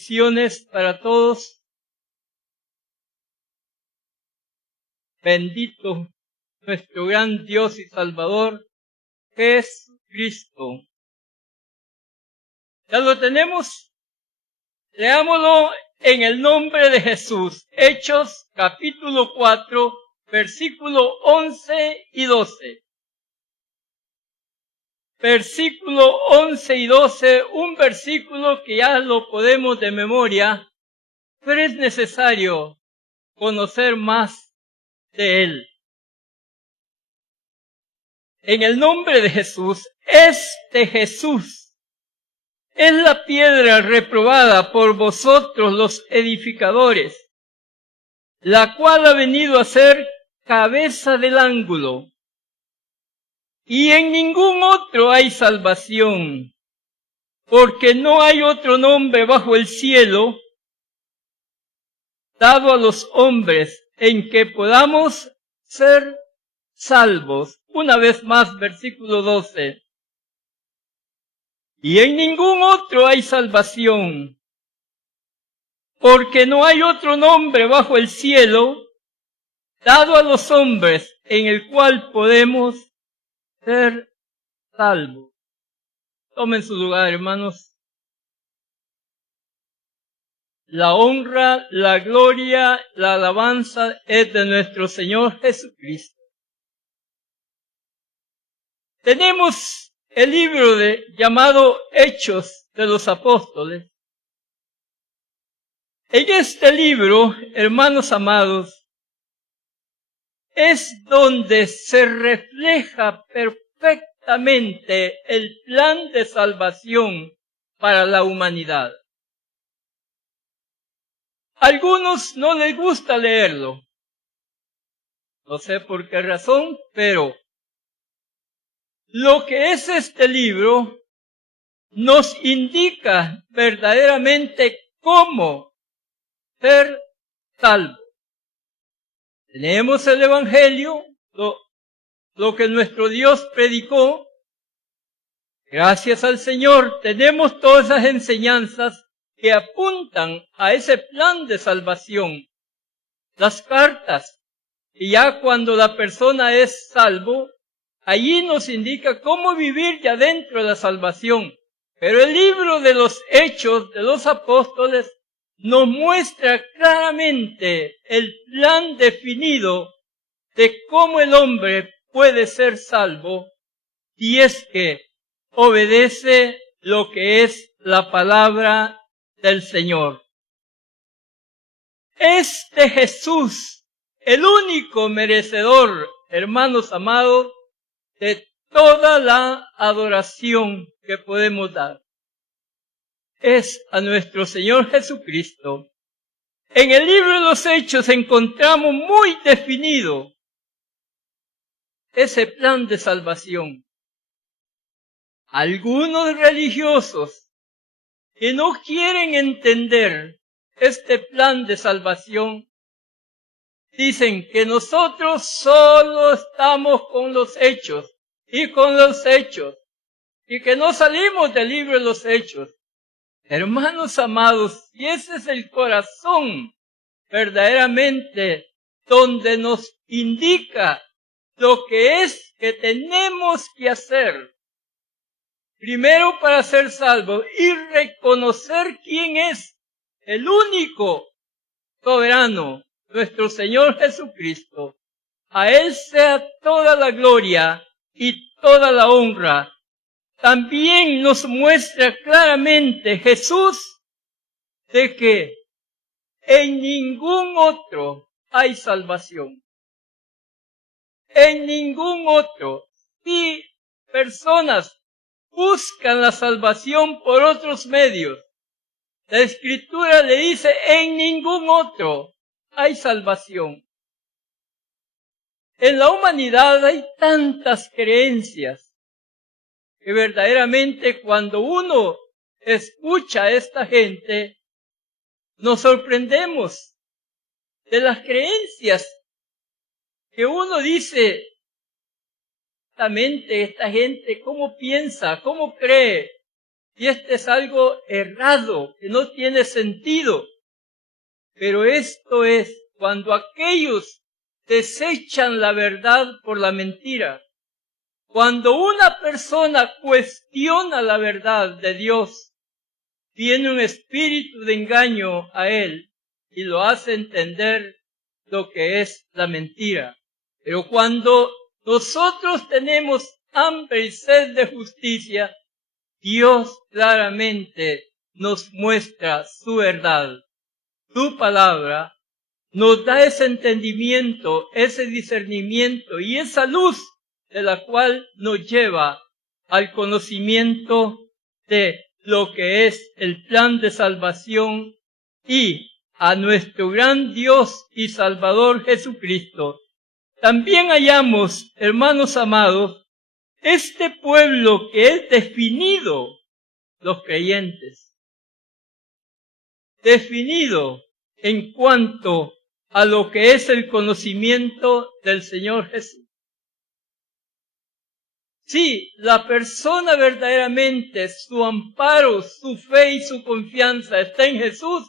Bendiciones para todos. Bendito nuestro gran Dios y Salvador, Jesucristo. ¿Ya lo tenemos? Leámoslo en el nombre de Jesús. Hechos capítulo 4, versículo 11 y 12. Versículo 11 y 12, un versículo que ya lo podemos de memoria, pero es necesario conocer más de él. En el nombre de Jesús, Jesús es la piedra reprobada por vosotros los edificadores, la cual ha venido a ser cabeza del ángulo. Y en ningún otro hay salvación, porque no hay otro nombre bajo el cielo dado a los hombres en que podamos ser salvos. Una vez más, versículo 12. Y en ningún otro hay salvación, porque no hay otro nombre bajo el cielo dado a los hombres en el cual podemos ser salvos. Tomen su lugar, hermanos. La honra, la gloria, la alabanza es de nuestro Señor Jesucristo. Tenemos el libro llamado Hechos de los Apóstoles. En este libro, hermanos amados, es donde se refleja perfectamente el plan de salvación para la humanidad. A algunos no les gusta leerlo. No sé por qué razón, pero lo que es este libro nos indica verdaderamente cómo ser salvo. Tenemos el Evangelio, lo que nuestro Dios predicó. Gracias al Señor tenemos todas esas enseñanzas que apuntan a ese plan de salvación. Las cartas, y ya cuando la persona es salvo, allí nos indica cómo vivir ya dentro de la salvación. Pero el libro de los Hechos de los Apóstoles nos muestra claramente el plan definido de cómo el hombre puede ser salvo si es que obedece lo que es la palabra del Señor. Jesús, el único merecedor, hermanos amados, de toda la adoración que podemos dar, es a nuestro Señor Jesucristo. En el libro de los Hechos encontramos muy definido ese plan de salvación. Algunos religiosos que no quieren entender este plan de salvación dicen que nosotros solo estamos con los hechos y con los hechos y que no salimos del libro de los Hechos. Hermanos amados, si ese es el corazón verdaderamente donde nos indica lo que es que tenemos que hacer, primero para ser salvos y reconocer quién es el único soberano, nuestro Señor Jesucristo. A Él sea toda la gloria y toda la honra. También nos muestra claramente Jesús de que en ningún otro hay salvación. En ningún otro. Si personas buscan la salvación por otros medios, la Escritura le dice, en ningún otro hay salvación. En la humanidad hay tantas creencias que verdaderamente cuando uno escucha a esta gente, nos sorprendemos de las creencias que uno dice, esta gente, ¿cómo piensa? ¿Cómo cree? y este es algo errado, que no tiene sentido. Pero esto es cuando aquellos desechan la verdad por la mentira. Cuando una persona cuestiona la verdad de Dios, viene un espíritu de engaño a él y lo hace entender lo que es la mentira. Pero cuando nosotros tenemos hambre y sed de justicia, Dios claramente nos muestra su verdad. Su palabra nos da ese entendimiento, ese discernimiento y esa luz de la cual nos lleva al conocimiento de lo que es el plan de salvación y a nuestro gran Dios y Salvador Jesucristo. También hallamos, hermanos amados, este pueblo que es definido, los creyentes, definido en cuanto a lo que es el conocimiento del Señor Jesús. Sí, la persona verdaderamente, su amparo, su fe y su confianza está en Jesús,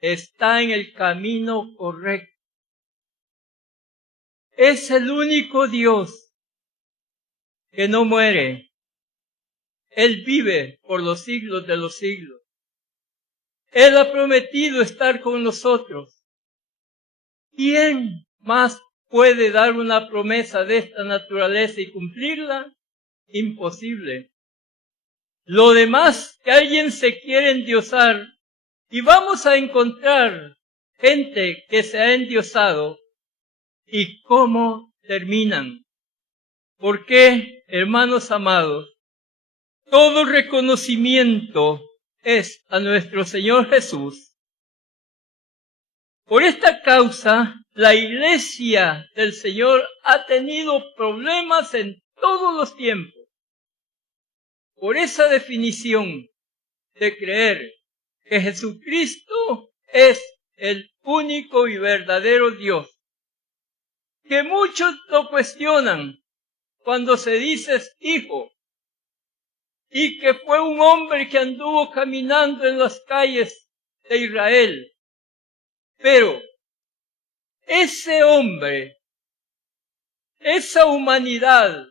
está en el camino correcto. Es el único Dios que no muere. Él vive por los siglos de los siglos. Él ha prometido estar con nosotros. ¿Quién más puede dar una promesa de esta naturaleza y cumplirla? Imposible. Lo demás que alguien se quiere endiosar, y vamos a encontrar gente que se ha endiosado, y cómo terminan. ¿Por qué, hermanos amados? Todo reconocimiento es a nuestro Señor Jesús. Por esta causa, la Iglesia del Señor ha tenido problemas en todos los tiempos. Por esa definición de creer que Jesucristo es el único y verdadero Dios, que muchos lo cuestionan cuando se dice hijo, y que fue un hombre que anduvo caminando en las calles de Israel. Pero ese hombre, esa humanidad,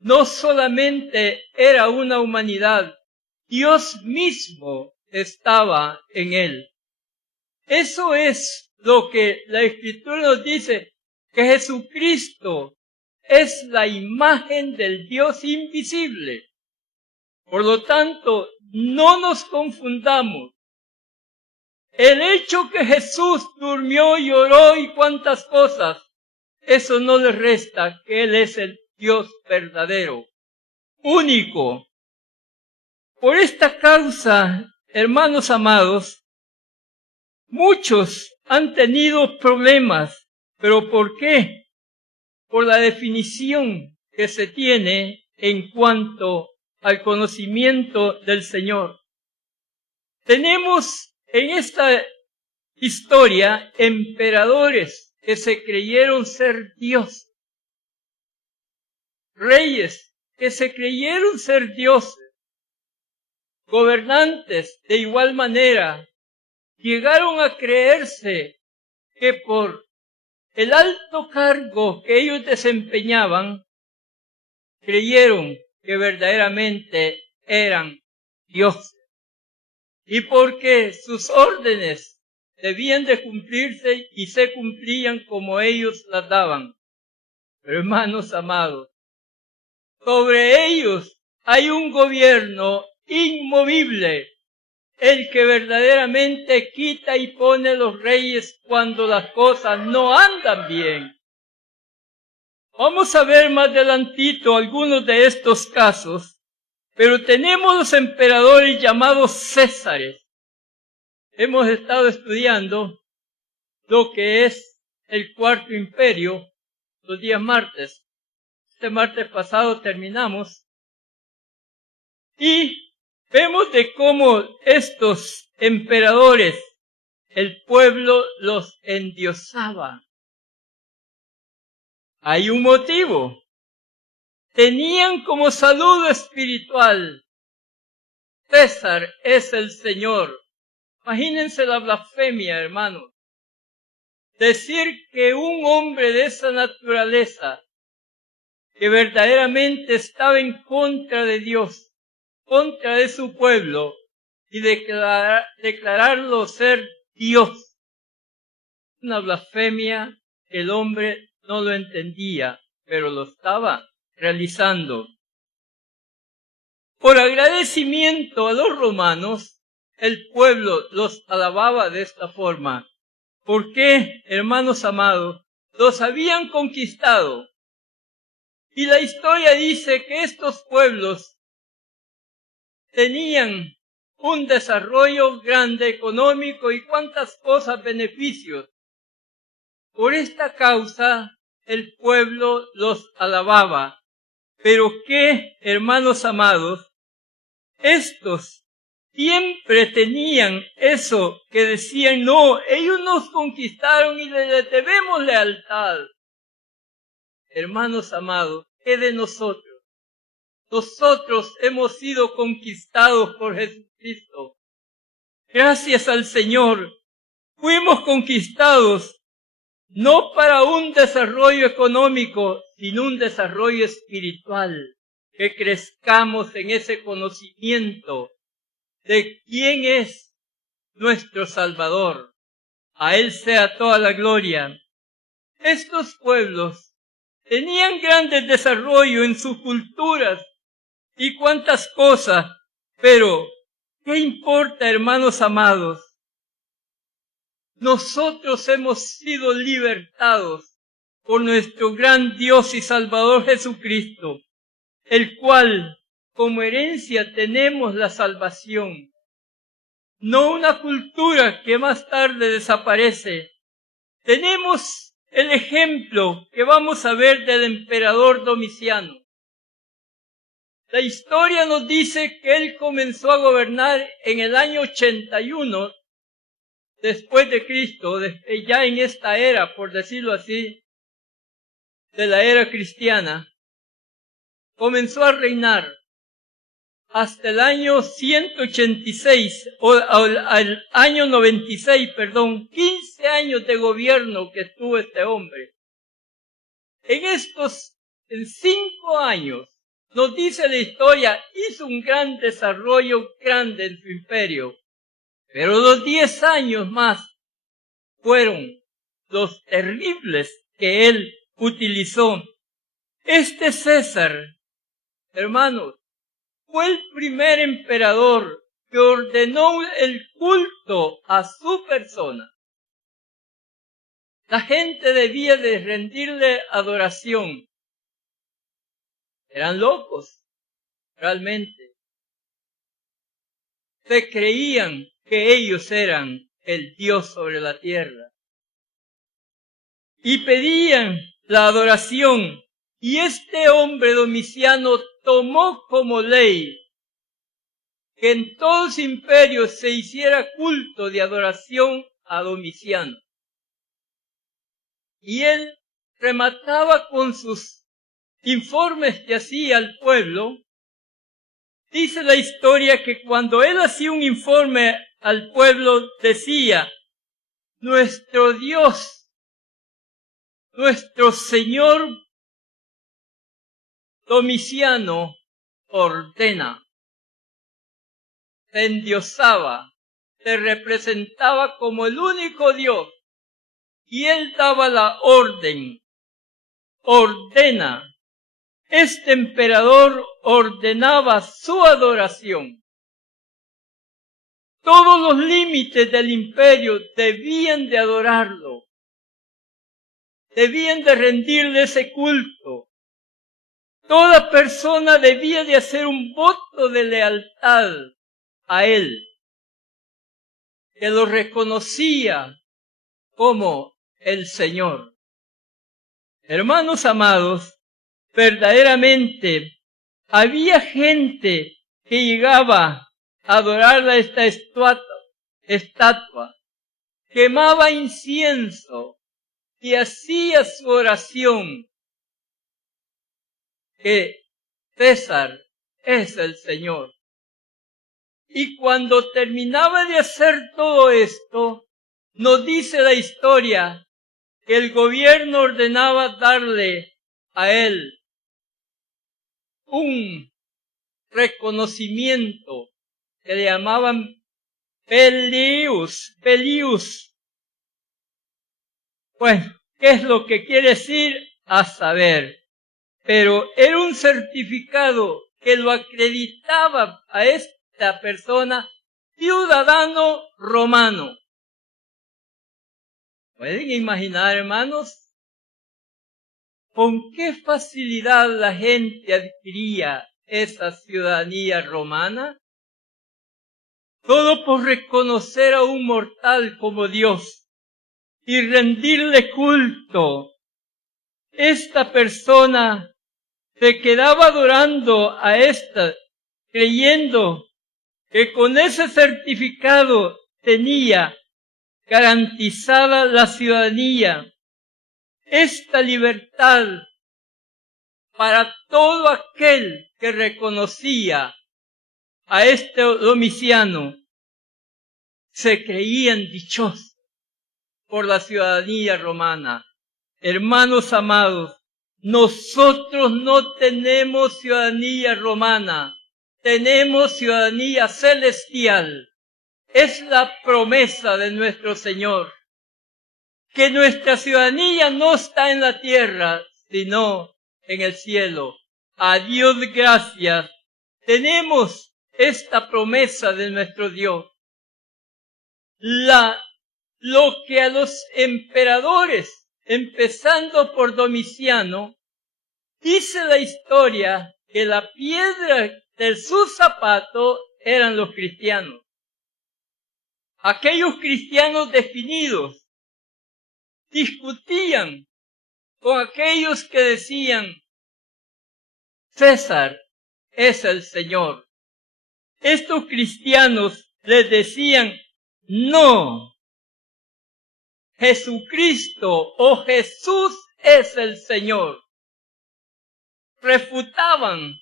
no solamente era una humanidad, Dios mismo estaba en él. Eso es lo que la Escritura nos dice, que Jesucristo es la imagen del Dios invisible. Por lo tanto, no nos confundamos. El hecho que Jesús durmió, lloró y cuantas cosas, eso no le resta que Él es el Dios verdadero, único. Por esta causa, hermanos amados, muchos han tenido problemas. ¿Pero por qué? Por la definición que se tiene en cuanto al conocimiento del Señor. Tenemos en esta historia emperadores que se creyeron ser Dios, reyes que se creyeron ser dioses, gobernantes de igual manera llegaron a creerse que por el alto cargo que ellos desempeñaban, creyeron que verdaderamente eran dioses. Y porque sus órdenes debían de cumplirse y se cumplían como ellos las daban. Pero hermanos amados, sobre ellos hay un gobierno inmovible, el que verdaderamente quita y pone los reyes cuando las cosas no andan bien. Vamos a ver más adelantito algunos de estos casos, pero tenemos los emperadores llamados Césares. Hemos estado estudiando lo que es el Cuarto Imperio los días martes. Este martes pasado terminamos y vemos de cómo estos emperadores, el pueblo los endiosaba. Hay un motivo. Tenían como saludo espiritual César es el Señor. Imagínense la blasfemia, hermanos. Decir que un hombre de esa naturaleza, que verdaderamente estaba en contra de Dios, contra de su pueblo, y declararlo ser Dios. Una blasfemia que el hombre no lo entendía, pero lo estaba realizando. Por agradecimiento a los romanos, el pueblo los alababa de esta forma. ¿Por qué, hermanos amados? Los habían conquistado. Y la historia dice que estos pueblos tenían un desarrollo grande económico y cuántas cosas, beneficios. Por esta causa, el pueblo los alababa. Pero qué, hermanos amados, estos siempre tenían eso que decían, no, ellos nos conquistaron y les debemos lealtad. Hermanos amados, ¿qué de nosotros? Nosotros hemos sido conquistados por Jesucristo. Gracias al Señor, fuimos conquistados no para un desarrollo económico, sino un desarrollo espiritual. Que crezcamos en ese conocimiento de quién es nuestro Salvador. A Él sea toda la gloria. Estos pueblos tenían grandes desarrollo en sus culturas y cuántas cosas, pero ¿qué importa, hermanos amados? Nosotros hemos sido libertados por nuestro gran Dios y Salvador Jesucristo, el cual, como herencia, tenemos la salvación. No una cultura que más tarde desaparece. Tenemos el ejemplo que vamos a ver del emperador Domiciano. La historia nos dice que él comenzó a gobernar en el año 81 después de Cristo, ya en esta era, por decirlo así, de la era cristiana. Comenzó a reinar hasta el año 186, al año 96, 15 años de gobierno que tuvo este hombre. En 5 años, nos dice la historia, hizo un gran desarrollo grande en su imperio. Pero los 10 años más fueron los terribles que él utilizó. Este César, hermanos, fue el primer emperador que ordenó el culto a su persona. La gente debía de rendirle adoración. Eran locos, realmente. Se creían que ellos eran el Dios sobre la tierra. Y pedían la adoración. Y este hombre Domiciano tomó como ley que en todos los imperios se hiciera culto de adoración a Domiciano. Y él remataba con sus informes que hacía al pueblo. Dice la historia que cuando él hacía un informe al pueblo decía, nuestro Dios, nuestro Señor Domiciano ordena. Se endiosaba, se representaba como el único Dios y él daba la orden, ordena. Este emperador ordenaba su adoración. Todos los límites del imperio debían de adorarlo. Debían de rendirle ese culto. Toda persona debía de hacer un voto de lealtad a él, que lo reconocía como el Señor. Hermanos amados, verdaderamente había gente que llegaba a adorar a esta estatua, quemaba incienso y hacía su oración, que César es el Señor. Y cuando terminaba de hacer todo esto, nos dice la historia que el gobierno ordenaba darle a él un reconocimiento que le llamaban Peleus. Bueno, ¿qué es lo que quiere decir? A saber. Pero era un certificado que lo acreditaba a esta persona ciudadano romano. ¿Pueden imaginar, hermanos, con qué facilidad la gente adquiría esa ciudadanía romana? Todo por reconocer a un mortal como Dios y rendirle culto. Esta persona se quedaba adorando a esta, creyendo que con ese certificado tenía garantizada la ciudadanía, esta libertad para todo aquel que reconocía a este Domiciano. Se creían dichosos por la ciudadanía romana. Hermanos amados, nosotros no tenemos ciudadanía romana, tenemos ciudadanía celestial. Es la promesa de nuestro Señor, que nuestra ciudadanía no está en la tierra, sino en el cielo. A Dios gracias, tenemos esta promesa de nuestro Dios. Lo que a los emperadores, empezando por Domiciano, dice la historia que la piedra de su zapato eran los cristianos. Aquellos cristianos definidos discutían con aquellos que decían, César es el Señor. Estos cristianos les decían, no, Jesucristo o Jesús es el Señor. Refutaban,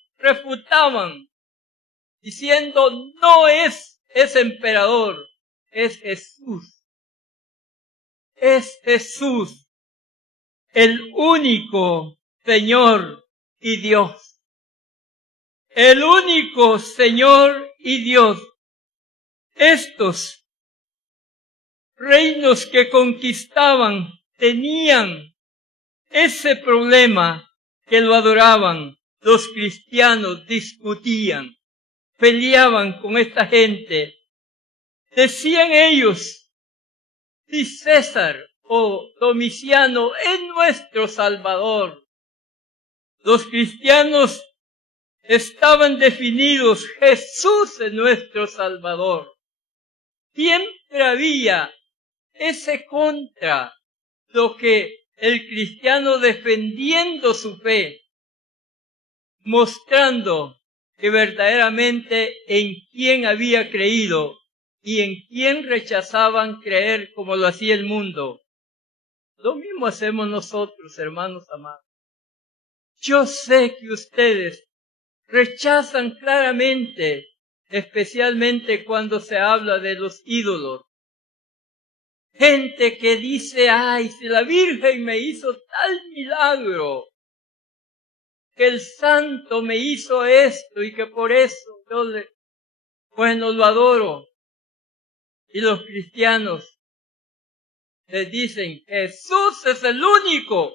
diciendo, no es ese emperador, es Jesús. Es Jesús, el único Señor y Dios. El único Señor y Dios. Estos reinos que conquistaban tenían ese problema que lo adoraban. Los cristianos discutían, peleaban con esta gente. Decían ellos, si César o Domiciano es nuestro Salvador. Los cristianos estaban definidos, Jesús es nuestro Salvador. Siempre había ese contra, lo que el cristiano defendiendo su fe, mostrando que verdaderamente en quién había creído y en quién rechazaban creer como lo hacía el mundo. Lo mismo hacemos nosotros, hermanos amados. Yo sé que ustedes rechazan claramente, especialmente cuando se habla de los ídolos. Gente que dice, ay, si la Virgen me hizo tal milagro, que el santo me hizo esto y que por eso yo lo adoro. Y los cristianos les dicen, Jesús es el único.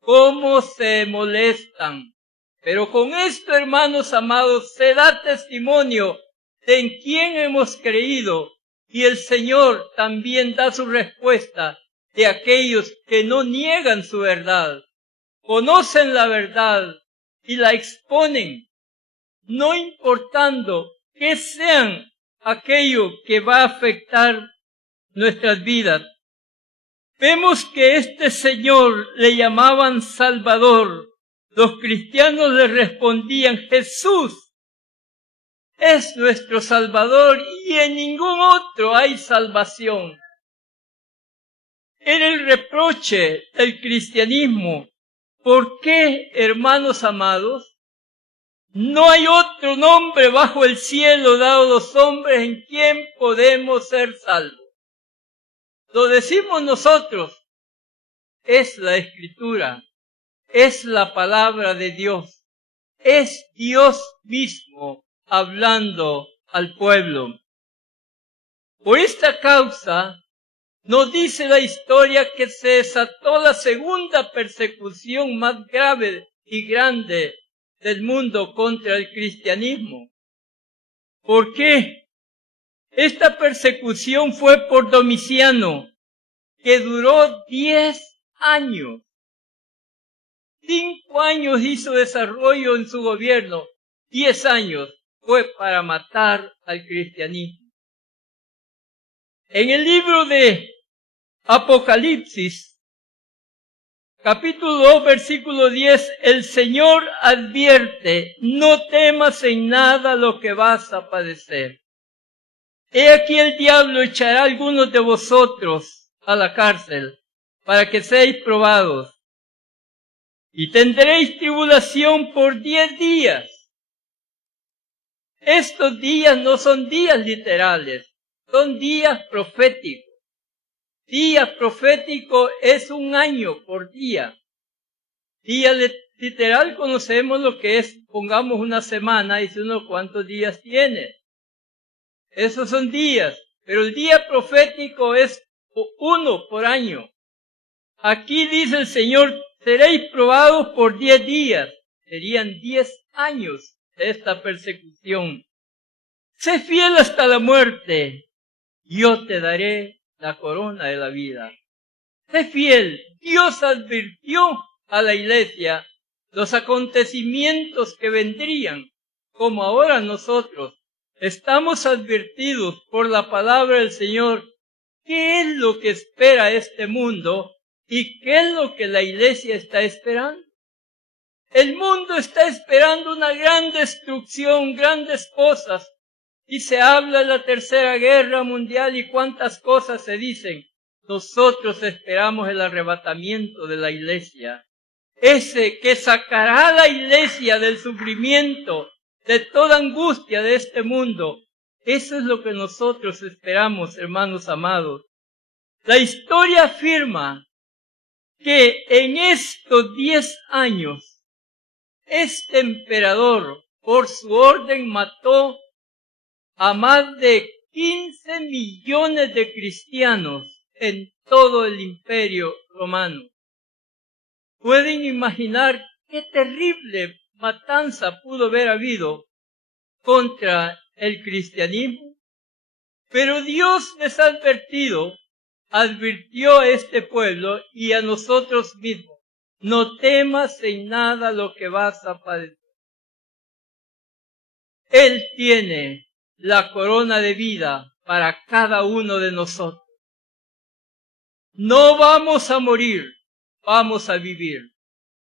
¿Cómo se molestan? Pero con esto, hermanos amados, se da testimonio de en quién hemos creído. Y el Señor también da su respuesta de aquellos que no niegan su verdad. Conocen la verdad y la exponen, no importando que sean aquello que va a afectar nuestras vidas. Vemos que este Señor le llamaban Salvador. Los cristianos le respondían, Jesús es nuestro Salvador y en ningún otro hay salvación. Era el reproche del cristianismo. ¿Por qué, hermanos amados, No hay otro nombre bajo el cielo dado a los hombres en quien podemos ser salvos. Lo decimos nosotros. Es la Escritura. Es la palabra de Dios. Es Dios mismo hablando al pueblo. Por esta causa, nos dice la historia que se desató la segunda persecución más grave y grande del mundo contra el cristianismo. ¿Por qué? Esta persecución fue por Domiciano, que duró 10 años. 5 años hizo desarrollo en su gobierno, 10 años fue para matar al cristianismo. En el libro de Apocalipsis, capítulo 2, versículo 10, el Señor advierte, no temas en nada lo que vas a padecer. He aquí el diablo echará a algunos de vosotros a la cárcel, para que seáis probados. Y tendréis tribulación por 10 días. Estos días no son días literales, son días proféticos. Día profético es 1 año por día. Día literal conocemos lo que es, pongamos una semana, dice uno cuántos días tiene. Esos son días, pero el día profético es 1 por año. Aquí dice el Señor, seréis probados por 10 días. Serían 10 años de esta persecución. Sé fiel hasta la muerte, yo te daré la corona de la vida. Sé fiel. Dios advirtió a la iglesia los acontecimientos que vendrían, como ahora nosotros estamos advertidos por la palabra del Señor. ¿Qué es lo que espera este mundo y qué es lo que la iglesia está esperando? El mundo está esperando una gran destrucción, grandes cosas. Y se habla de la Tercera Guerra Mundial y cuántas cosas se dicen. Nosotros esperamos el arrebatamiento de la iglesia. Ese que sacará a la iglesia del sufrimiento, de toda angustia de este mundo. Eso es lo que nosotros esperamos, hermanos amados. La historia afirma que en estos 10 años, este emperador, por su orden, mató a más de 15 millones de cristianos en todo el imperio romano. ¿Pueden imaginar qué terrible matanza pudo haber habido contra el cristianismo? Pero Dios les ha advirtió a este pueblo y a nosotros mismos, no temas en nada lo que vas a padecer. Él tiene la corona de vida para cada uno de nosotros. No vamos a morir, vamos a vivir.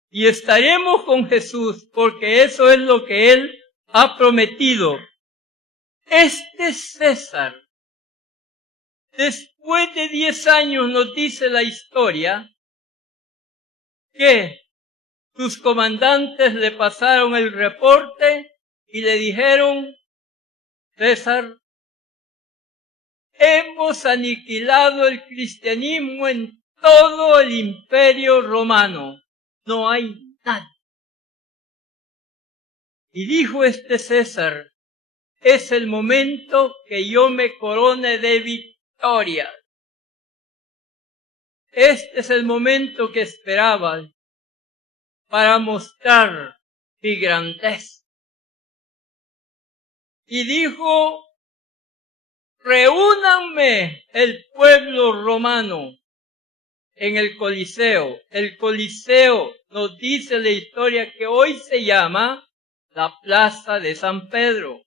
Y estaremos con Jesús porque eso es lo que Él ha prometido. Este César, después de 10 años nos dice la historia que sus comandantes le pasaron el reporte y le dijeron, César, hemos aniquilado el cristianismo en todo el imperio romano. No hay nada. Y dijo este César, es el momento que yo me corone de victoria. Este es el momento que esperaba para mostrar mi grandeza. Y dijo, reúnanme el pueblo romano en el Coliseo. El Coliseo nos dice la historia que hoy se llama la Plaza de San Pedro.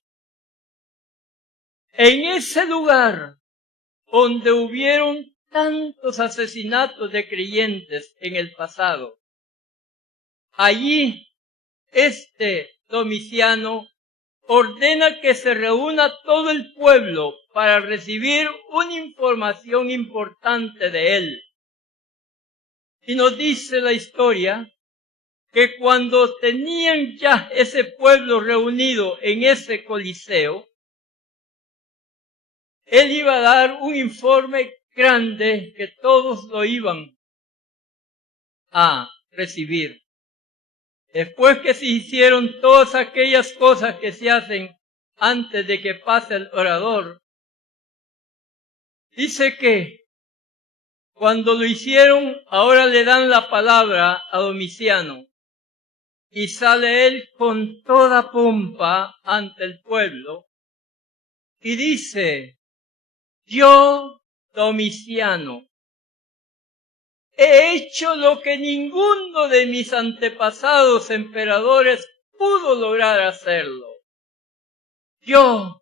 En ese lugar donde hubieron tantos asesinatos de creyentes en el pasado, allí este Domiciano ordena que se reúna todo el pueblo para recibir una información importante de él. Y nos dice la historia que cuando tenían ya ese pueblo reunido en ese coliseo, él iba a dar un informe grande que todos lo iban a recibir. Después que se hicieron todas aquellas cosas que se hacen antes de que pase el orador, dice que cuando lo hicieron, ahora le dan la palabra a Domiciano y sale él con toda pompa ante el pueblo y dice: yo, Domiciano, he hecho lo que ninguno de mis antepasados emperadores pudo lograr hacerlo. Yo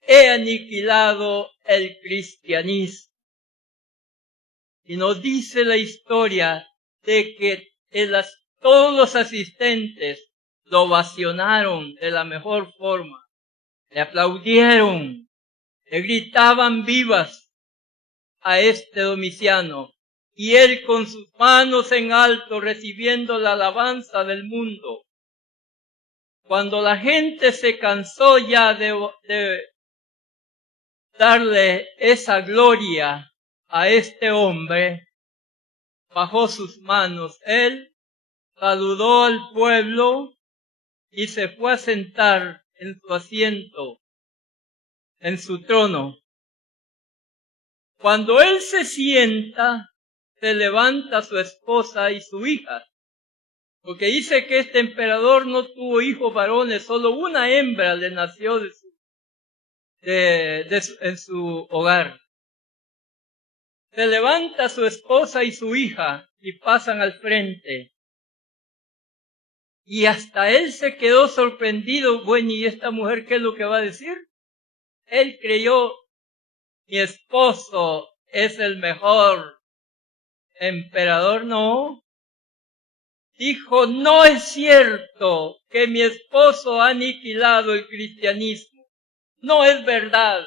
he aniquilado el cristianismo. Y nos dice la historia de que todos los asistentes lo ovacionaron de la mejor forma, le aplaudieron, le gritaban vivas a este Domiciano, y él con sus manos en alto recibiendo la alabanza del mundo. Cuando la gente se cansó ya de darle esa gloria a este hombre, bajó sus manos él, saludó al pueblo y se fue a sentar en su asiento, en su trono. Cuando él se sienta, se levanta su esposa y su hija, porque dice que este emperador no tuvo hijos varones, solo una hembra le nació en su hogar. Se levanta su esposa y su hija y pasan al frente. Y hasta él se quedó sorprendido. Bueno, ¿y esta mujer qué es lo que va a decir? Él creyó: mi esposo es el mejor emperador. No. Dijo: no es cierto que mi esposo ha aniquilado el cristianismo. No es verdad.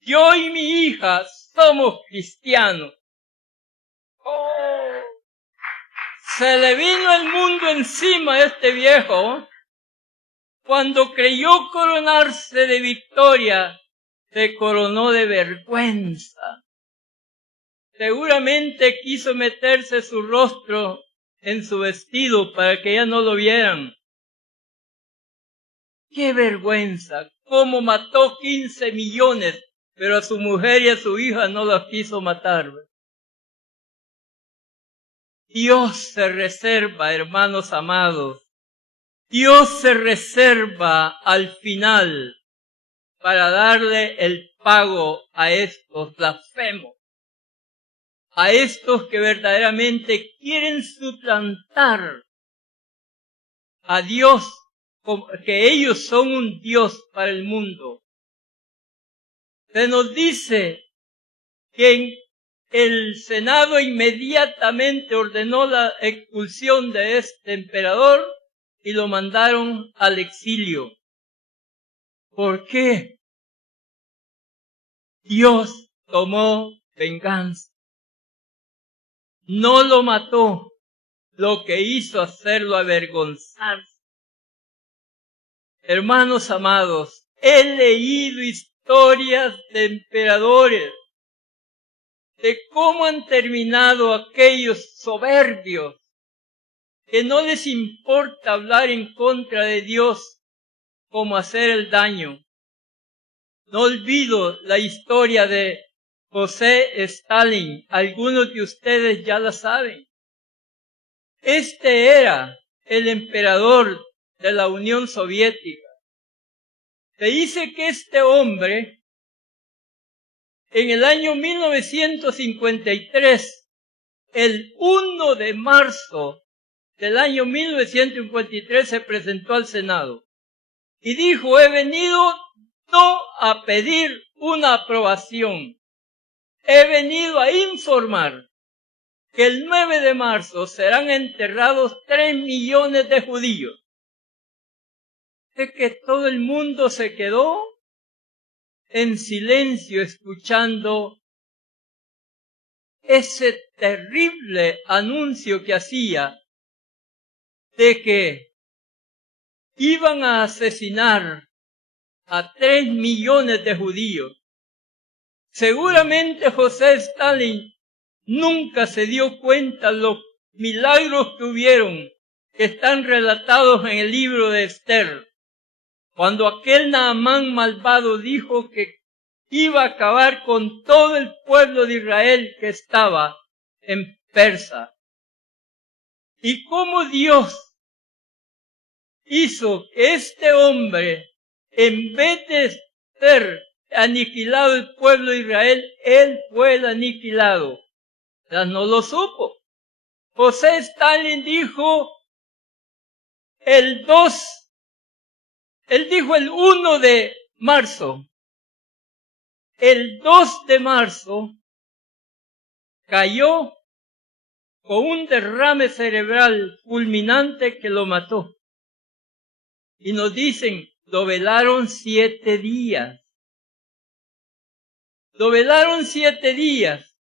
Yo y mi hija somos cristianos. Oh, se le vino el mundo encima a este viejo. Cuando creyó coronarse de victoria, se coronó de vergüenza. Seguramente quiso meterse su rostro en su vestido para que ya no lo vieran. ¡Qué vergüenza! Cómo mató 15 millones, pero a su mujer y a su hija no las quiso matar. Dios se reserva, hermanos amados, Dios se reserva al final para darle el pago a estos blasfemos, a estos que verdaderamente quieren suplantar a Dios, que ellos son un Dios para el mundo. Se nos dice que el Senado inmediatamente ordenó la expulsión de este emperador y lo mandaron al exilio. ¿Por qué? Dios tomó venganza. No lo mató, lo que hizo hacerlo avergonzarse. Hermanos amados, he leído historias de emperadores, de cómo han terminado aquellos soberbios que no les importa hablar en contra de Dios como hacer el daño. No olvido la historia de José Stalin, algunos de ustedes ya la saben. Este era el emperador de la Unión Soviética. Se dice que este hombre, en el año 1953, el 1 de marzo del año 1953, se presentó al Senado y dijo: he venido no a pedir una aprobación, he venido a informar que el 9 de marzo serán enterrados 3 millones de judíos. Es que todo el mundo se quedó en silencio escuchando ese terrible anuncio que hacía de que iban a asesinar a 3 millones de judíos. Seguramente José Stalin nunca se dio cuenta de los milagros que hubieron, que están relatados en el libro de Esther, cuando aquel Naamán malvado dijo que iba a acabar con todo el pueblo de Israel que estaba en Persia. Y cómo Dios hizo que este hombre, en vez de ser aniquilado el pueblo de Israel, él fue el aniquilado. O sea, no lo supo. José Stalin dijo él dijo el 1 de marzo. El 2 de marzo cayó con un derrame cerebral fulminante que lo mató. Y nos dicen, lo velaron 7 días. Lo velaron 7 días.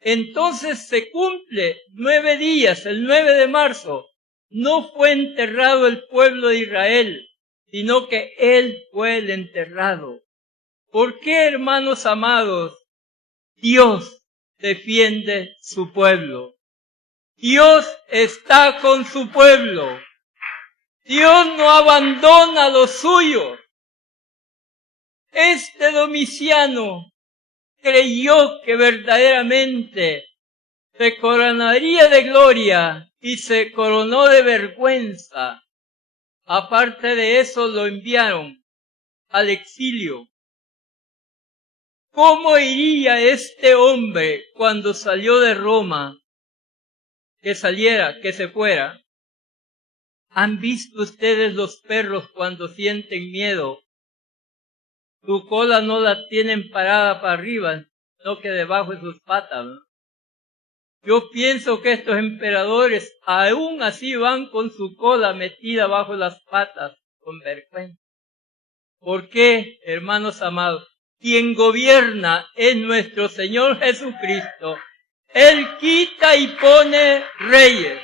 Entonces se cumple 9 días, el 9 de marzo. No fue enterrado el pueblo de Israel, sino que él fue el enterrado. ¿Por qué, hermanos amados? Dios defiende su pueblo. Dios está con su pueblo. Dios no abandona a los suyos. Este Domiciano creyó que verdaderamente se coronaría de gloria y se coronó de vergüenza. Aparte de eso, lo enviaron al exilio. ¿Cómo iría este hombre cuando salió de Roma? Que se fuera. ¿Han visto ustedes los perros cuando sienten miedo? Su cola no la tienen parada para arriba, sino que debajo de sus patas, ¿no? Yo pienso que estos emperadores aún así van con su cola metida bajo las patas, con vergüenza. ¿Por qué, hermanos amados? Quien gobierna es nuestro Señor Jesucristo. Él quita y pone reyes.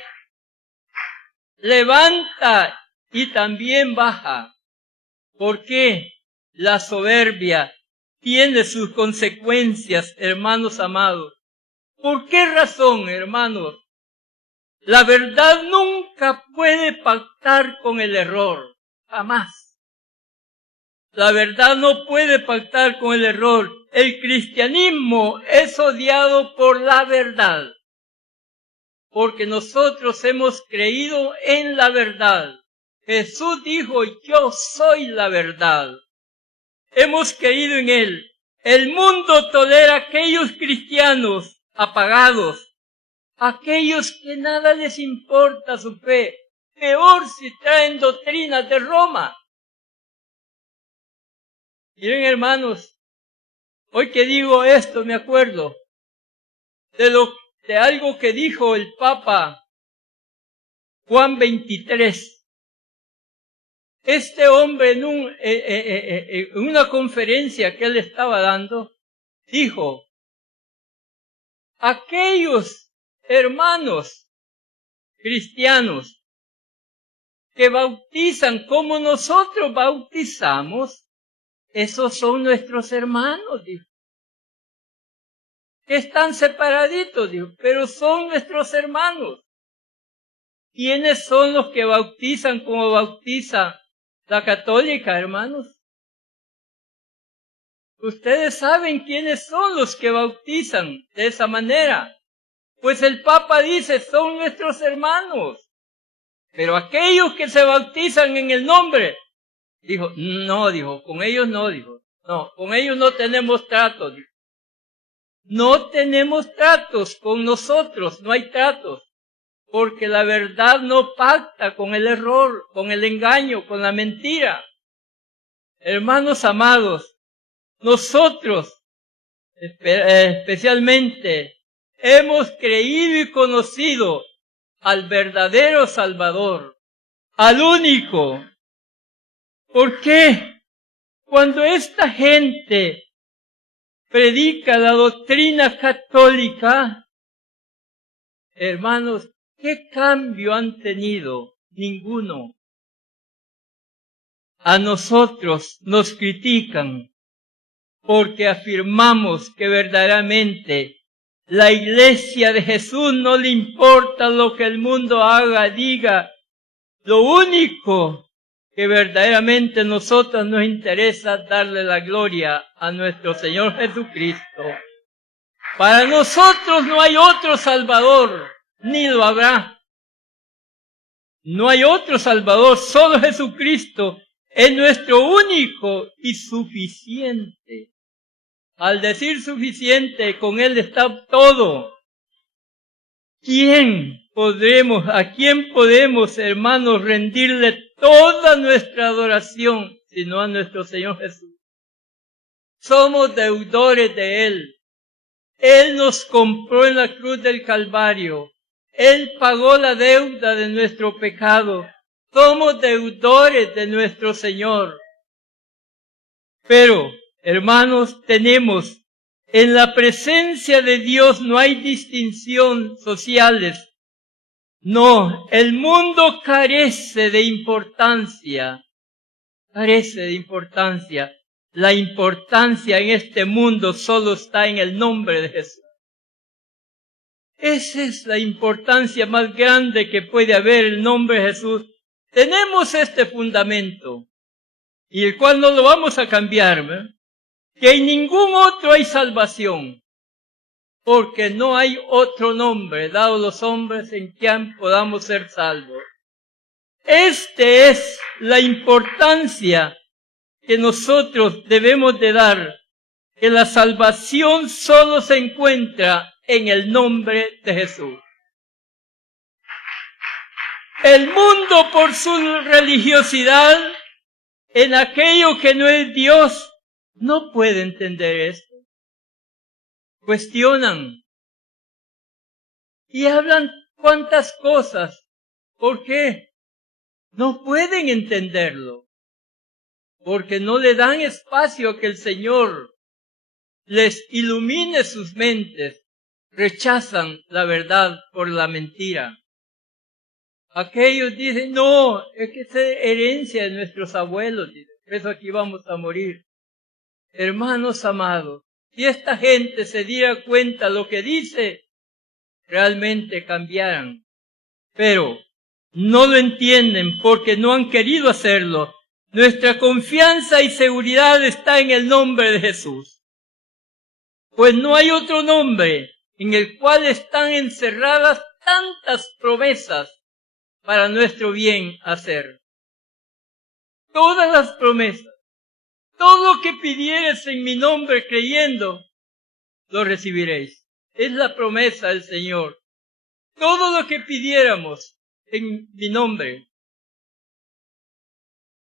Levanta y también baja. ¿Por qué? La soberbia tiene sus consecuencias, hermanos amados. ¿Por qué razón, hermanos? La verdad nunca puede pactar con el error. Jamás. La verdad no puede pactar con el error. El cristianismo es odiado por la verdad. Porque nosotros hemos creído en la verdad. Jesús dijo, yo soy la verdad. Hemos creído en Él. El mundo tolera a aquellos cristianos apagados, aquellos que nada les importa su fe. Peor si traen doctrinas de Roma. Miren, hermanos, hoy que digo esto me acuerdo de algo que dijo el Papa Juan XXIII. Este hombre en una conferencia que él estaba dando, dijo, aquellos hermanos cristianos que bautizan como nosotros bautizamos, esos son nuestros hermanos, dijo. Que están separaditos, dijo, pero son nuestros hermanos. ¿Quiénes son los que bautizan como bautiza la católica, hermanos? Ustedes saben quiénes son los que bautizan de esa manera. Pues el Papa dice, son nuestros hermanos. Pero aquellos que se bautizan en el nombre, dijo, con ellos no, dijo. No, con ellos no tenemos tratos, dijo. No tenemos tratos con nosotros, no hay tratos. Porque la verdad no pacta con el error, con el engaño, con la mentira. Hermanos amados, nosotros, especialmente, hemos creído y conocido al verdadero Salvador, al único. ¿Por qué? Cuando esta gente predica la doctrina católica, hermanos, ¿qué cambio han tenido? Ninguno. A nosotros nos critican porque afirmamos que verdaderamente la Iglesia de Jesús no le importa lo que el mundo haga, diga. Lo único que verdaderamente a nosotros nos interesa es darle la gloria a nuestro Señor Jesucristo. Para nosotros no hay otro Salvador, ni lo habrá. No hay otro Salvador, solo Jesucristo es nuestro único y suficiente. Al decir suficiente, con Él está todo. ¿A quién podemos, hermanos, rendirle toda nuestra adoración, sino a nuestro Señor Jesús? Somos deudores de Él. Él nos compró en la cruz del Calvario. Él pagó la deuda de nuestro pecado. Somos deudores de nuestro Señor. Pero, hermanos, en la presencia de Dios no hay distinción sociales. No, el mundo carece de importancia. Carece de importancia. La importancia en este mundo solo está en el nombre de Jesús. Esa es la importancia más grande que puede haber, el nombre de Jesús. Tenemos este fundamento, y el cual no lo vamos a cambiar, ¿verdad? Que en ningún otro hay salvación, porque no hay otro nombre dado a los hombres en quien podamos ser salvos. Esta es la importancia que nosotros debemos de dar, que la salvación solo se encuentra en el nombre de Jesús. El mundo, por su religiosidad en aquello que no es Dios, no puede entender esto. Cuestionan y hablan cuantas cosas. ¿Por qué? No pueden entenderlo, porque no le dan espacio a que el Señor les ilumine sus mentes. Rechazan la verdad por la mentira. Aquellos dicen, no, es que es herencia de nuestros abuelos, por eso aquí vamos a morir. Hermanos amados, si esta gente se diera cuenta lo que dice, realmente cambiaran. Pero no lo entienden porque no han querido hacerlo. Nuestra confianza y seguridad está en el nombre de Jesús. Pues no hay otro nombre en el cual están encerradas tantas promesas para nuestro bien hacer. Todas las promesas, todo lo que pidiereis en mi nombre creyendo, lo recibiréis. Es la promesa del Señor. Todo lo que pidiéramos en mi nombre.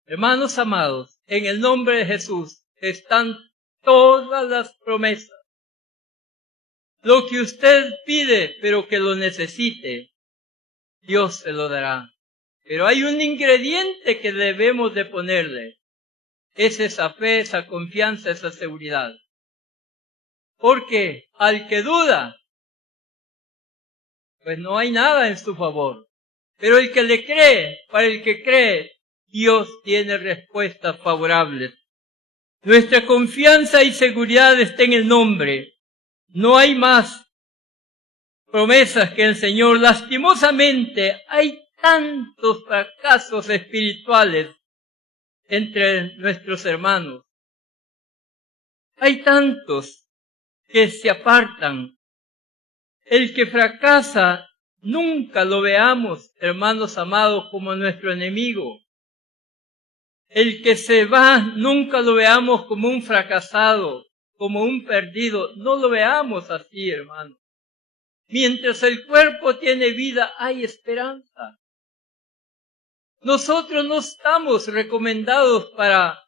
Hermanos amados, en el nombre de Jesús están todas las promesas. Lo que usted pide, pero que lo necesite, Dios se lo dará. Pero hay un ingrediente que debemos de ponerle. Es esa fe, esa confianza, esa seguridad. Porque al que duda, pues no hay nada en su favor. Pero el que le cree, para el que cree, Dios tiene respuestas favorables. Nuestra confianza y seguridad está en el nombre. No hay más promesas que el Señor. Lastimosamente, hay tantos fracasos espirituales entre nuestros hermanos. Hay tantos que se apartan. El que fracasa, nunca lo veamos, hermanos amados, como nuestro enemigo. El que se va, nunca lo veamos como un fracasado, como un perdido. No lo veamos así, hermanos. Mientras el cuerpo tiene vida, hay esperanza. Nosotros no estamos recomendados para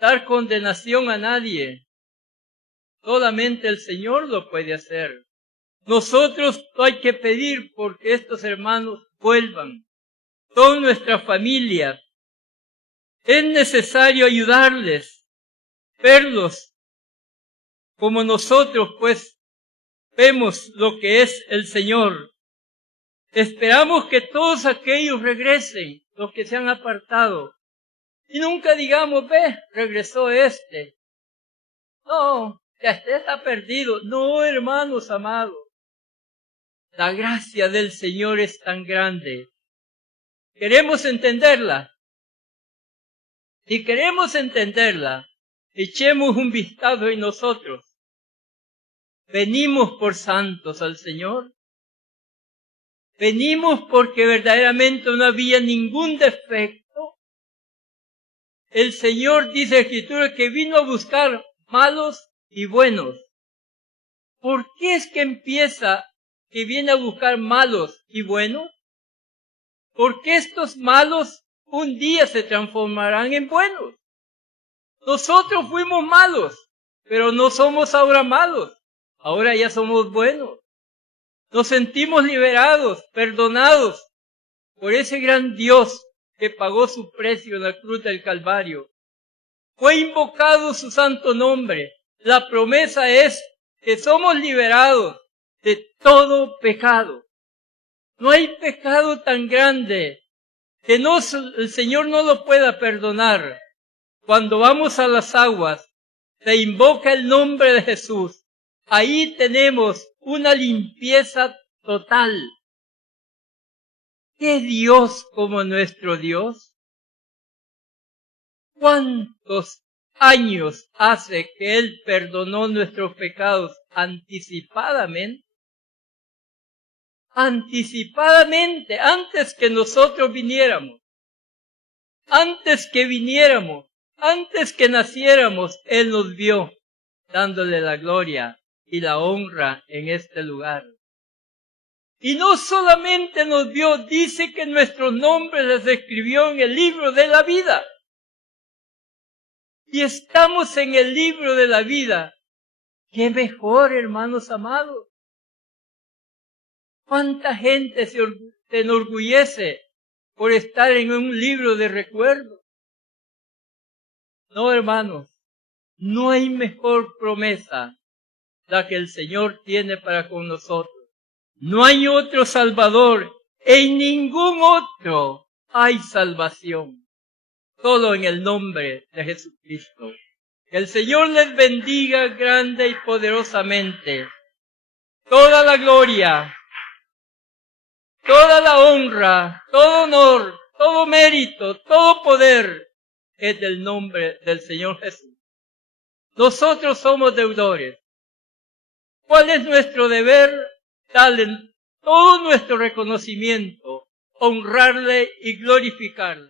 dar condenación a nadie. Solamente el Señor lo puede hacer. Nosotros hay que pedir porque estos hermanos vuelvan. Son nuestra familia. Es necesario ayudarles, verlos como nosotros pues vemos lo que es el Señor, esperamos que todos aquellos regresen, los que se han apartado. Y nunca digamos, ve, regresó este. No, ya está perdido. No, hermanos amados. La gracia del Señor es tan grande. ¿Queremos entenderla? Si queremos entenderla, echemos un vistazo en nosotros. ¿Venimos por santos al Señor? ¿Venimos porque verdaderamente no había ningún defecto? El Señor, dice la Escritura, que vino a buscar malos y buenos. ¿Por qué es que empieza que viene a buscar malos y buenos? Porque estos malos un día se transformarán en buenos. Nosotros fuimos malos, pero no somos ahora malos. Ahora ya somos buenos. Nos sentimos liberados, perdonados por ese gran Dios que pagó su precio en la cruz del Calvario. Fue invocado su santo nombre. La promesa es que somos liberados de todo pecado. No hay pecado tan grande que el Señor no lo pueda perdonar. Cuando vamos a las aguas, se invoca el nombre de Jesús. Ahí tenemos una limpieza total. ¿Qué Dios como nuestro Dios? ¿Cuántos años hace que Él perdonó nuestros pecados anticipadamente? Anticipadamente, antes que nosotros viniéramos. Antes que viniéramos, antes que naciéramos, Él nos vio, dándole la gloria y la honra en este lugar. Y no solamente nos vio, dice que nuestros nombres les escribió en el libro de la vida. Y estamos en el libro de la vida. ¡Qué mejor, hermanos amados! ¿Cuánta gente se enorgullece por estar en un libro de recuerdos? No, hermanos, no hay mejor promesa la que el Señor tiene para con nosotros. No hay otro Salvador, en ningún otro hay salvación. Solo en el nombre de Jesucristo. Que el Señor les bendiga grande y poderosamente. Toda la gloria, toda la honra, todo honor, todo mérito, todo poder es del nombre del Señor Jesús. Nosotros somos deudores. ¿Cuál es nuestro deber? Darle todo nuestro reconocimiento, honrarle y glorificarle.